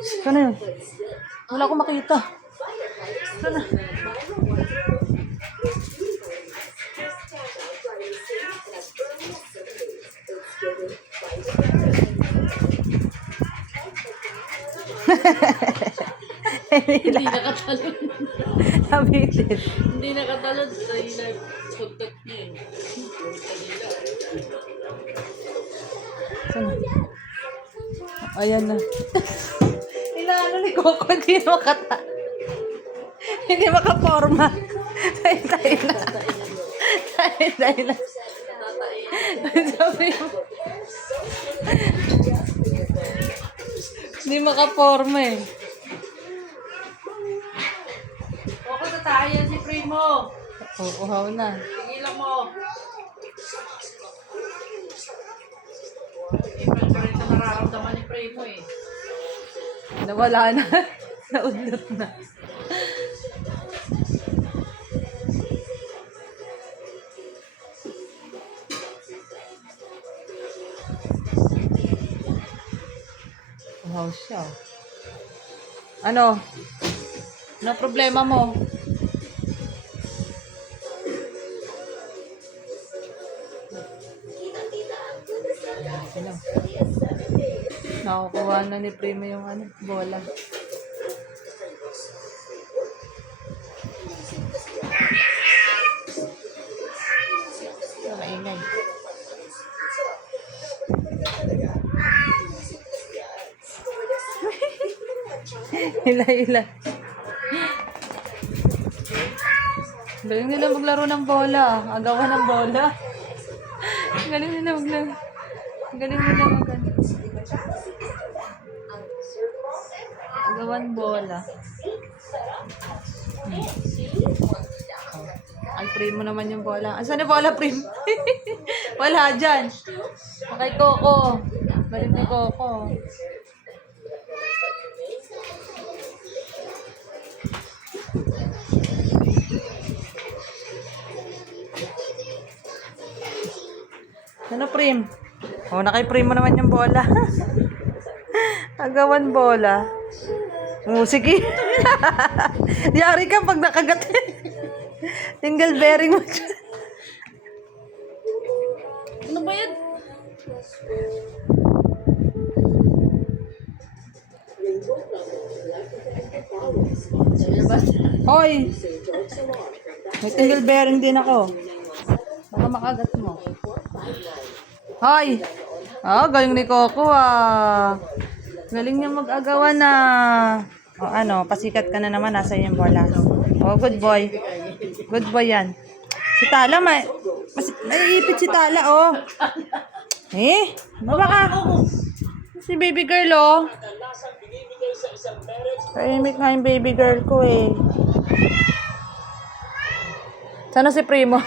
Sana yun? Wala akong makita. Sana. Hindi nakatalon. Nabitin. Hindi nakatalon. Dahil na-contact niya eh. Sana. Ayan na. Inaano ni Coco, hindi makata. Hindi makaporma. Tayo na. Tayo na. Sabi mo. Hindi makaporma eh. Coco, tayo si Primo. Uhaw na. Tigilan mo. Hindi pa rin na nararamdaman ni Primo eh. Nawala na. Naudlot na. Uhaw siya. Ano? Ano problema mo? Ano? Nakukuha na ni Primo yung bola. Maingay. Hila-hila. Galing nila maglaro ng bola. Agawan ng bola. Galing nila maglaro. Galing nila agawan bola. Ay, Primo naman yung bola. Asan na bola, Primo? Wala dyan. Kay Coco. Galing ni Coco. Ano, Prim? Oh, na kay Primo naman yung bola. Agawan bola. Oh, sige. Yari ka pag nakagat. Single bearing mo dyan. Ano ba yan? Hoy! May single bearing din ako. Baka makagat mo. Hoy! Oh, galing ni Coco ah. Galing niya mag-agawan na. O ano, pasikat ka na naman. Nasa yung bola. Oh, good boy. Good boy yan. Si Tala, may ipit si Tala, oh. Eh, baba ka. Si baby girl, oh. Kaimik nga yung baby girl ko, eh. Sana si Primo?